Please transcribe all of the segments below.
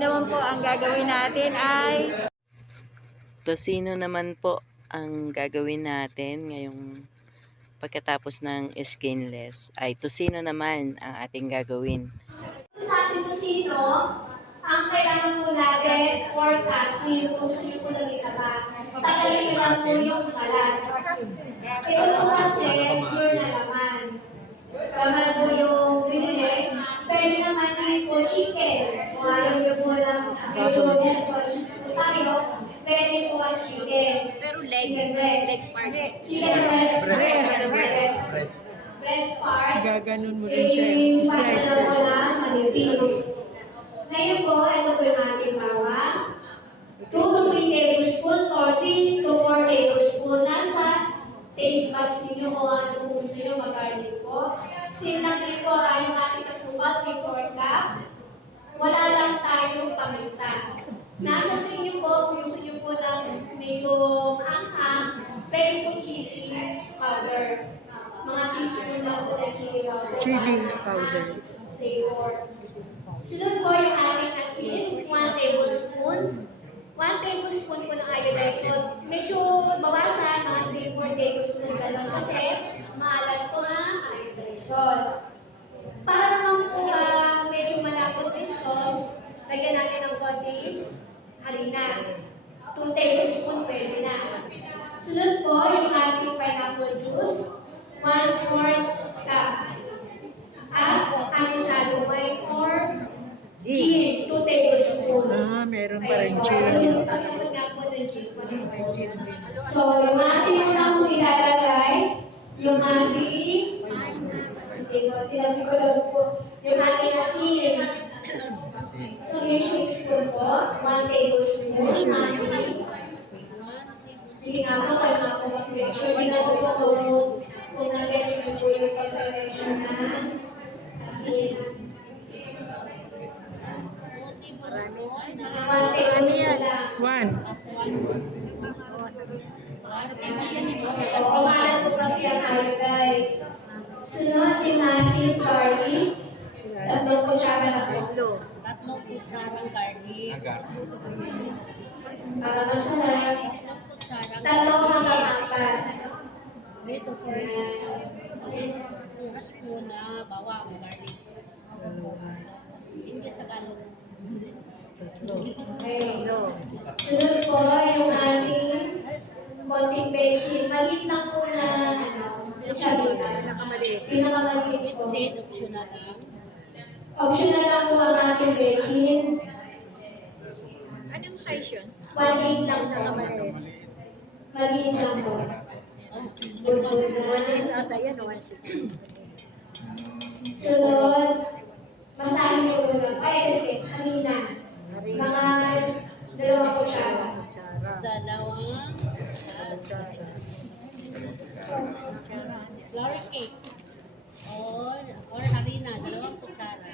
Naman po ang gagawin natin ay Tosino naman po ang gagawin natin ngayong pagkatapos ng skinless ay tosino naman ang ating gagawin. Sa ating tosino, ang kailangan po natin or kasi yung gusto nyo po na itaba. Tagalin nyo lang po yung balat. Ito po kasi pure na laman. Laman po yung binili. Pwede naman din po chicken. Kung ayaw nyo po lang medyo conscious po tayo, pwede po ang chicken. pero leg part. Chicken breast part. Gaganon mo rin siya. Ipapala mo lang manipis. Ngayon po, ito po yung ating bawang. 2 to 3 tablespoons or 3 to 4 tablespoons. Nasa taste buds ninyo kung ano kung gusto nyo mag-garlic po. Silang din po ay yung ating kasubal, 3/4 cup. Wala lang tayong paminta. Nasa sa inyo po, kung gusto nyo po ng medyo anghang, pwede po chili powder. Mga teaspoon lang po ng chili powder. Chili powder. Flavor. Sunod po yung ating asin, 1 tablespoon. 1 tablespoon po ng iodized salt. Medyo bawasan, mga 3-4 tablespoon gano'n kasi maalat po ang iodized salt. Para naman po medyo malapot yung sauce, lagyan natin ng konting harina. 2 tablespoon pwede na. Sunod po yung ating pineapple juice, 1/4 cup. At ang isalo may or gin, 2 tablespoon. Meron pa rin gin. So, yung ating unang ilalagay, yung ating, tinabi ko lang po, yung ating asin. So, measuring spoon po, 1 tablespoon, ating. Sige nga po, kayo nga po mag-measure. Hindi na po kung nag-gets mo po yung pag-measure na asin. 1 tablespoon lang. 1. Kasi umalat po kasi ang tayo, guys. Sunod, yung ating garlic. 3 kutsara na po. 3 kutsarang garlic. Para masarap. 3 hanggang 4. 3 to 4 spoon na bawang garlic. English Tagalog. Okay. Sunod po yung ating konting bechin. Maliit lang po na kutsarita. Pinakamaliit po. Optional lang. Optional lang po ang ating bechin. Anong size yun? 1/8 lang po. Maliit lang po. Sunod, masahin nyo po lang. Ay, kasi, harina. Mga 2 kutsara. Dalawang flour cake. Or harina, 2 kutsara.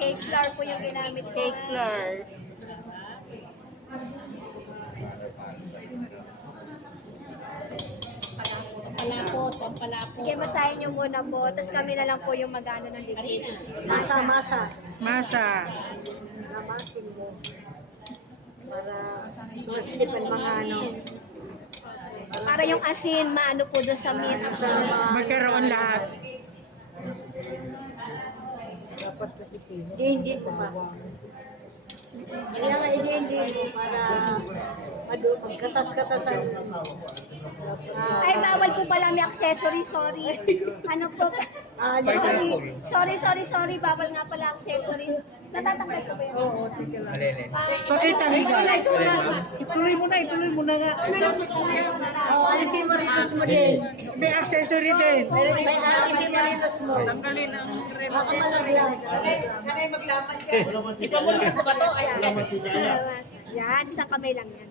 Cake flour po yung ginamit ko. Cake flour. Pampalapot. Sige, masahin nyo muna po. Tapos kami na lang po yung mag-ano ng Harina. liquid. Masa. Lamasin mo para sumasipan mga ano. Para yung asin, maano po doon sa meat. Magkaroon lahat. Dapat kasi hindi ko pa. Kaya nga hindi mo para magkatas-katasan. Ay, bawal po pala may accessory. Sorry. Ano po? Sorry. Bawal nga pala accessories. Natatanggal ko ba yun? Oo, tigil lang. Pakita mo. Ituloy mo na nga. Alisin mo rin mo din. May accessory din. May alisin mo rin mo. Tanggalin ang Baka malaglag. Ipamulsa ko ba ito? Ay, Yan, isang kamay lang yan.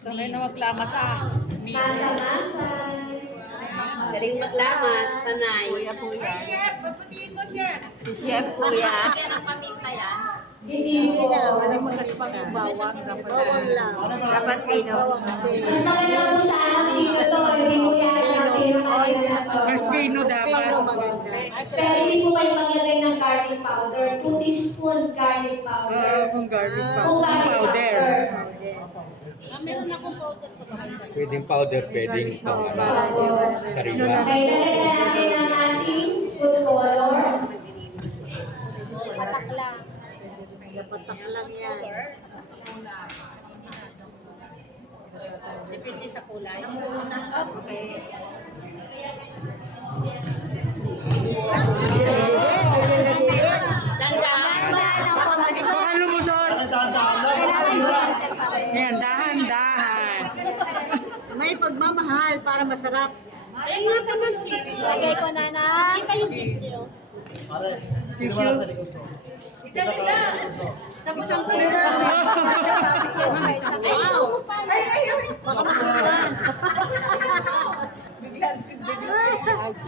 Sanay na maglamas Masa-masa. galing maglamas, sanay. Si Chef Kuya. Hindi po. Walang magaspang bawang. Bawang lang. Dapat pino. Kasi Mas maganda po sa akin pino to. Hindi po yan ang pino kanina na to. Mas pino dapat. pero maganda. Pero hindi po kayo maglagay ng garlic powder. 2 teaspoon garlic powder. Kung garlic 2 garlic powder. Meron akong powder sa bahay. Pwedeng powder, pwedeng sariwa. Okay, lagay na natin ang ating food color. Patak lang. Patak lang yan. Depende sa kulay. Dandan. Baka lumusot. Ayan, dahan-dahan. May pagmamahal para masarap. Ay, nasa mantis. Lagay ko na na. Kita yung tissue. Tissue.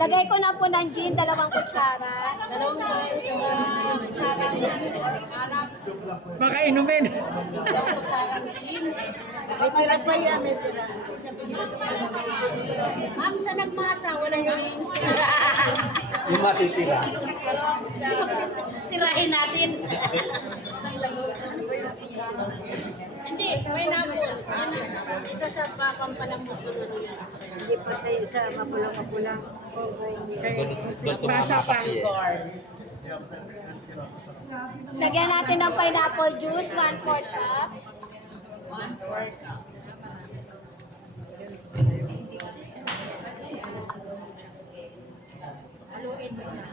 Lagay ko na po ng gin, 2 kutsara. Dalawang kutsarang gin. Baka inumin. Dalawang kutsarang gin. May tira pa yan, may tira. Ma'am, sa nagmasa, walang gin. Yung matitira. Tirahin natin. Hindi, may napol. Isa sa papampalambot ng ano yan. Hindi pa tayo isa mapulang-mapulang. Basa pa. Lagyan natin ng pineapple juice, 1/4 cup. Haluin mo na.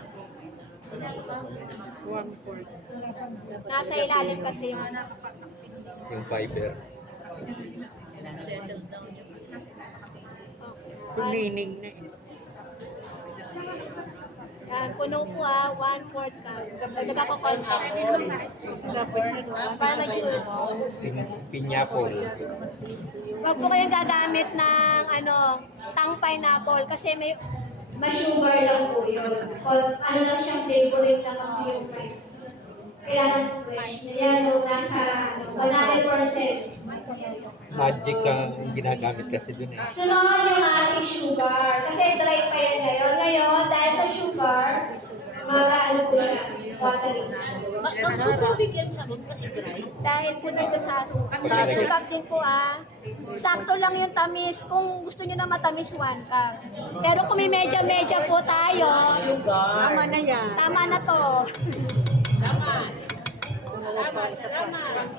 Nasa ilalim kasi yung Yung fiber. Settle down yung Tumining na eh. Yan, puno po 1/4 cup. Dagdagan ko konti. Para ma-juice. Pinyapol. Huwag po kayong gagamit ng tang pineapple kasi may Sugar lang po yun. Ano lang siya, flavoring lang kasi yung fried. Kailangan fresh. Yan yung nasa 100%. Magic ang ginagamit kasi dun eh. Sunod yung ating sugar. Kasi dry pa yan ngayon. Ngayon, dahil sa sugar, mag-ano po siya, watery. Magsutubig yan siya nun kasi dry. dahil po dito sa cup din po sakto lang yung tamis. Kung gusto niyo na matamis, 1 cup. Pero kung may medya-medya po tayo, Tama na yan. tama na to. Lamas. Lamas. Lamas.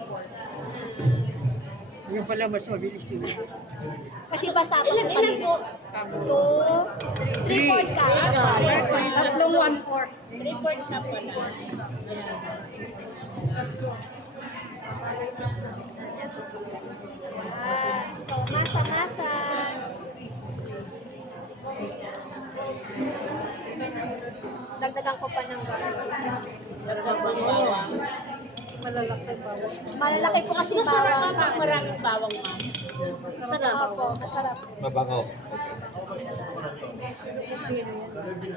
Yung pala mas mabilis yun. Kasi basa po. Ilan po? 2, 3/4 cup. Tatlong 1/4. 3/4 na pala. So, masa-masa. Dagdagan ko pa ng garlic. Dagdagang bawang. Malalaki po kasi Masarap bawang. ka maraming bawang, ma'am. Masarap. Opo, masarap. Mabango.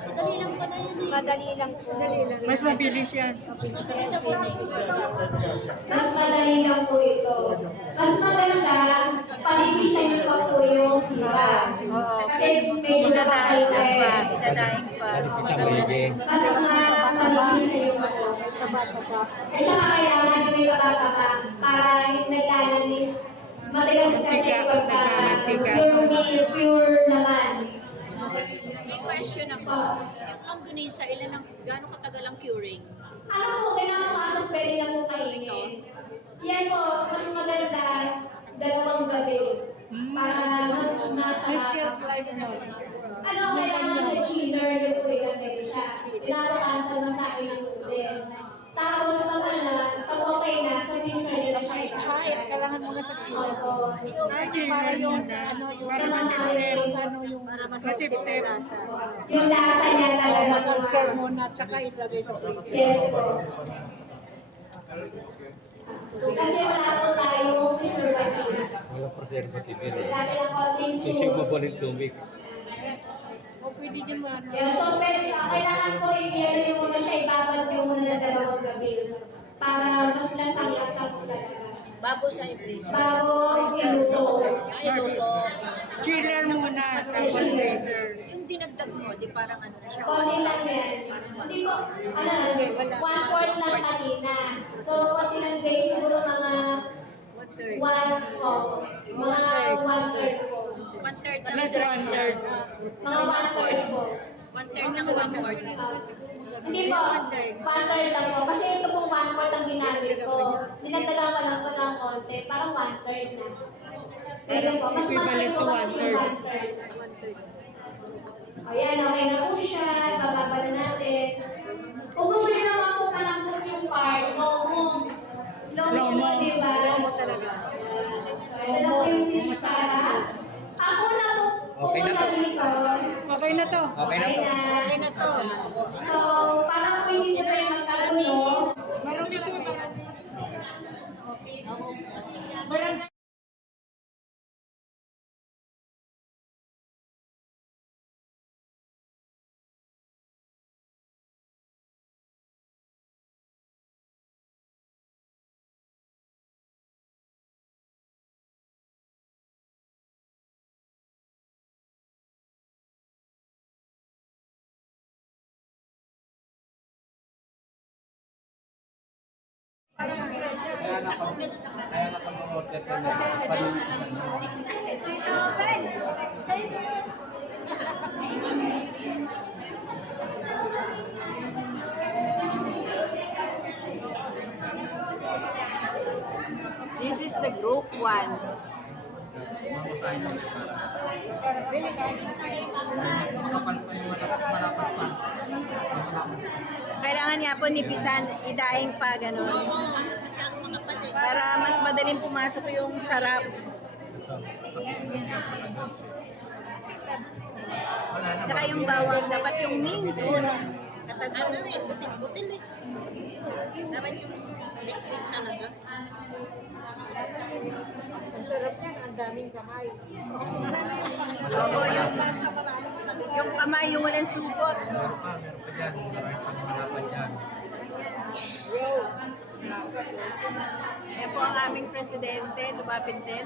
Madali lang pala yan eh. Madali lang po. Mas mabilis yan. Mas masaya siya po na yung Mas madali lang po ito. Mas maganda, palipisan niyo pa po yung iba. Kasi medyo napakain na eh. Pinadaing pa. Isang maigi. Mas mapalipisan niyo pa po. At saka kailangan niyo yung taba para naglalanis. Matigas kasi pagka pure meal, pure naman. May question ako. Yung longganisa, gaano katagal ang curing? Ano po, kinabukasan pwede na po kainin. Yan po, mas maganda 2 gabi. Para mas masarap. Ano, kailangan sa chiller yun po ilagay siya. Kinabukasan masabi ng ulit. Tapos pag okay na, sa freezer nila siya isakay. Kailangan muna sa chile. Opo. Para yung Para masipsip. para Masipsip. Yung lasa niya talaga. Mag-conserve muna, tsaka ilagay sa freezer. Yes po. Kasi wala po tayong preservative. Walang preservative yun eh. Lagi lang konting Kasi juice. mabalik 2 weeks. Yeah, so kailangan po i-yelo nyo muna siya, ibabad nyo muna na 2 gabi. Para mas lasang-lasa po talaga. Bago siya i-freeze. Bago iluto. Ay, luto. Chiller muna. Tapos later. Yung yung dinagdag mo, di parang ano na siya. Konti lang yan. Hindi ko, ano lang, 1/4 lang kanina. So, konti lang guys, siguro mga 1/3 po. 1/3 na Plus 1/3. Mga 1/3 po. 1/3 ng 1/4. Hindi po, 1/3 lang po. Kasi ito pong 1/4 ang ginamit ko. Dinagdagan ko lang po ng konti, parang 1/3 na. Ito po, mas Equivalent po to kasi 1/3. 1/3. Ayan, okay na po siya. Bababa na natin. Kung gusto niyo naman po malambot yung part, lomo. Lomo po, di ba? Lomo talaga. So, ito na po yung fish para. Ako na po Okay na to. dito. Okay na to. Okay na to. Okay na to. So, para po hindi na tayo magkagulo. Meron dito. Kaya na pag-order ko na panunusan mo. This is the group 1. Mamusahin mo para makapal pa yung malapad pa. Kailangan niya po nipisan, idaing pa, gano'n. Para mas madaling pumasok yung sarap. Tsaka yung bawang, dapat yung mince. Katas butil eh. Dapat yung lik-lik talaga. Ang sarap niyan, ang daming kamay. Oo, yung kamay, yung walang supot. Meron pa dyan. Meron pa malapad dyan. Yan po ang aming presidente, lumapit din.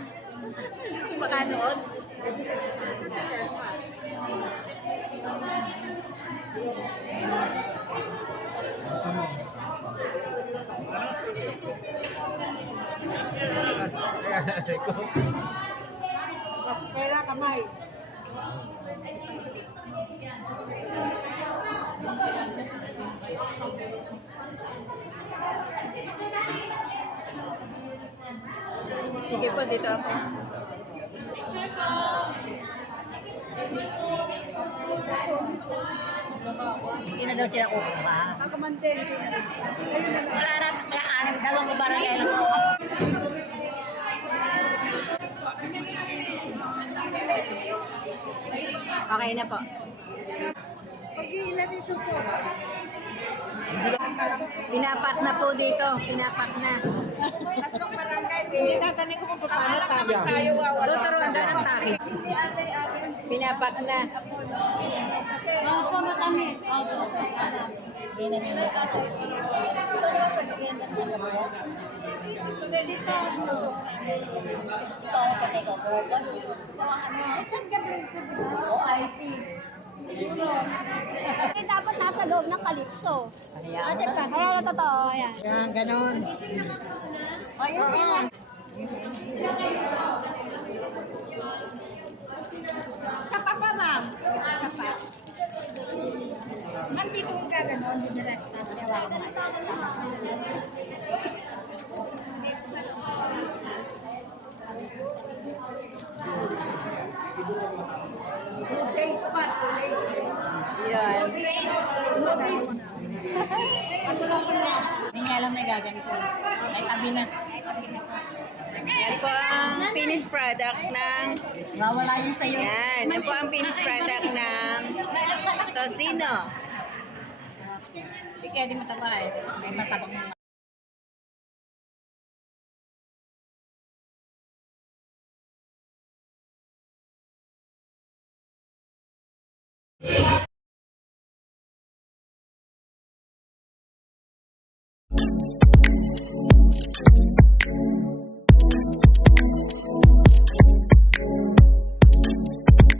Kung makanood. Ito mo. Pera kamay. Sige po, dito ako. Hindi na daw sila kukuha. Ako man din. Wala na, kaya dalawang barangay. Okay na po. Pinapak na po dito. Pinapak na. Tatlong barangay din. Tatanong ko kung paano tayo tuturuan ka ng takip. Pinapak na. Opo, matamis. Opo. Dapat nasa loob ng kalipso. Ayan, totoo. Ayan. Yan, ganon. Sapa pa, ma'am. Sapa. Ma'am, dito yung gaganon. Dito na Yan. Hindi nga alam na gaganito. Ay, tabi na. Yan po ang finished product ng Wawala yun sa'yo. yan. Yan po ang finished product ng tocino. Hindi kaya di mataba eh. May matabang mga. You